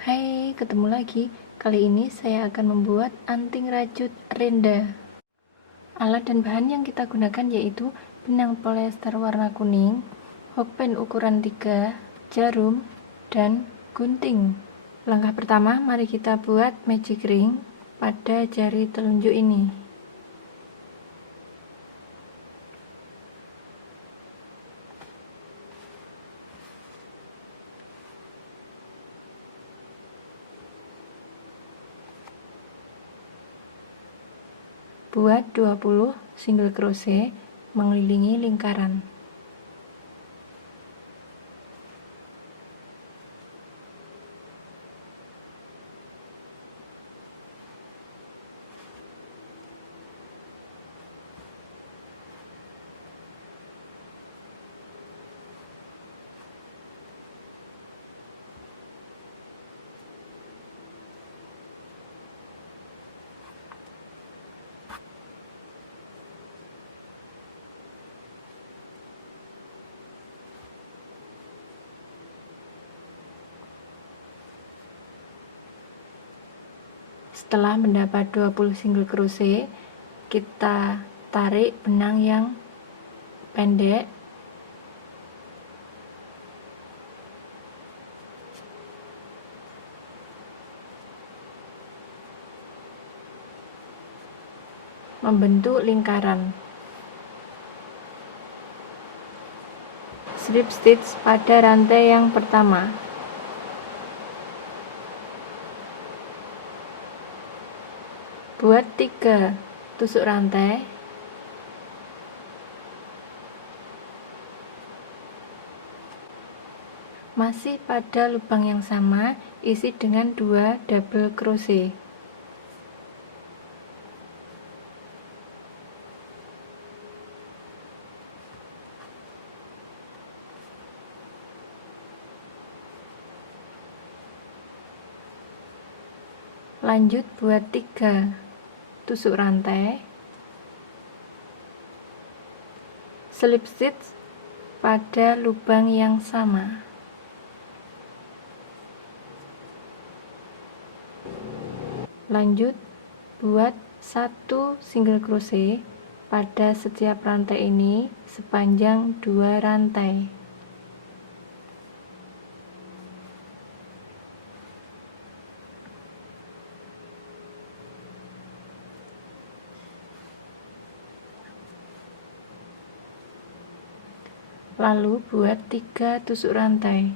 Hai, ketemu lagi. Kali ini saya akan membuat anting rajut renda. Alat dan bahan yang kita gunakan yaitu benang polyester warna kuning, hokpen ukuran 3, jarum, dan gunting. Langkah pertama, mari kita buat magic ring pada jari telunjuk ini. Buat 20 single crochet mengelilingi lingkaran. Setelah mendapat 20 single crochet, kita tarik benang yang pendek membentuk lingkaran. Slip stitch pada rantai yang pertama. Buat 3 tusuk rantai. Masih pada lubang yang sama, isi dengan 2 double crochet. Lanjut buat 3 tusuk rantai, slip stitch pada lubang yang sama. Lanjut buat 1 single crochet pada setiap rantai ini sepanjang 2 rantai. Lalu buat 3 tusuk rantai.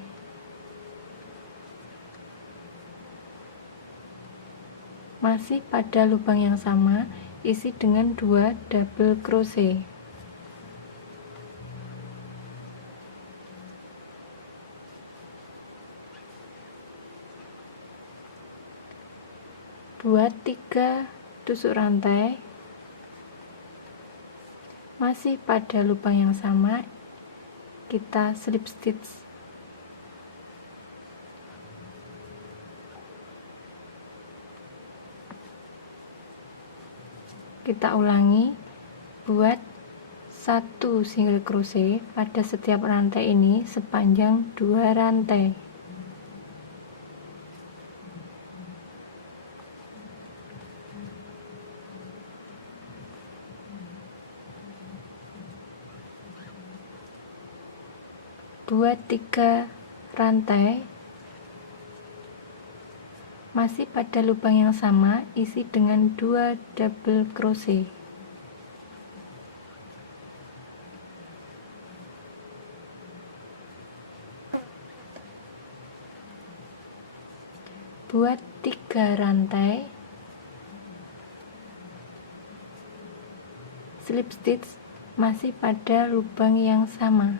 Masih pada lubang yang sama, isi dengan 2 double crochet. Buat 3 tusuk rantai. Masih pada lubang yang sama, kita slip stitch. Kita ulangi, buat 1 single crochet pada setiap rantai ini sepanjang 2 rantai. Buat 3 rantai. Masih pada lubang yang sama, isi dengan 2 double crochet. Buat 3 rantai, slip stitch masih pada lubang yang sama.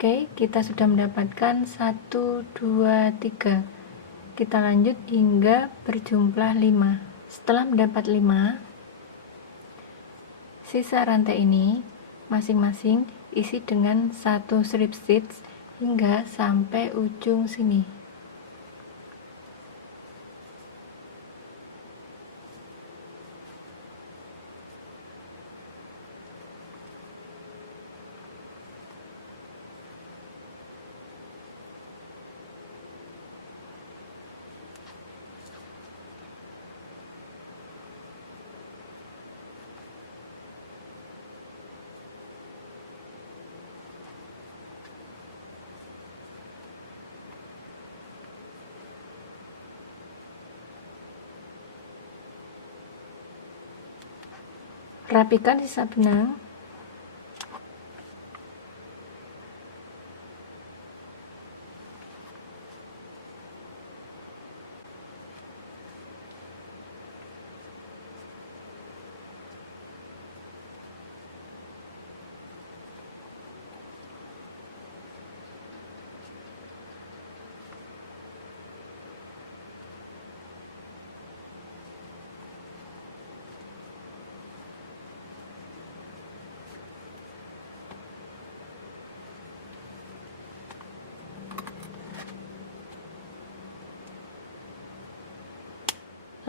Oke, kita sudah mendapatkan 1, 2, 3. Kita lanjut hingga berjumlah 5. Setelah mendapat 5, sisa rantai ini masing-masing isi dengan 1 slip stitch hingga sampai ujung sini. Rapikan sisa benang.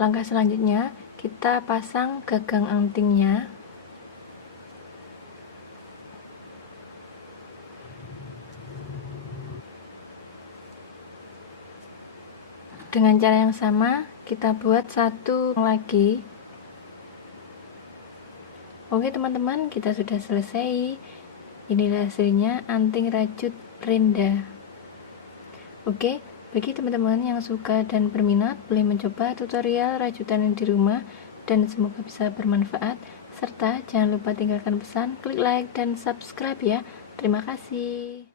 Langkah selanjutnya, kita pasang gagang antingnya. Dengan cara yang sama, kita buat satu lagi. Oke teman-teman, kita sudah selesai. Inilah hasilnya anting rajut Renda. Oke, bagi teman-teman yang suka dan berminat, boleh mencoba tutorial rajutan di rumah, dan semoga bisa bermanfaat. Serta jangan lupa tinggalkan pesan, klik like, dan subscribe ya. Terima kasih.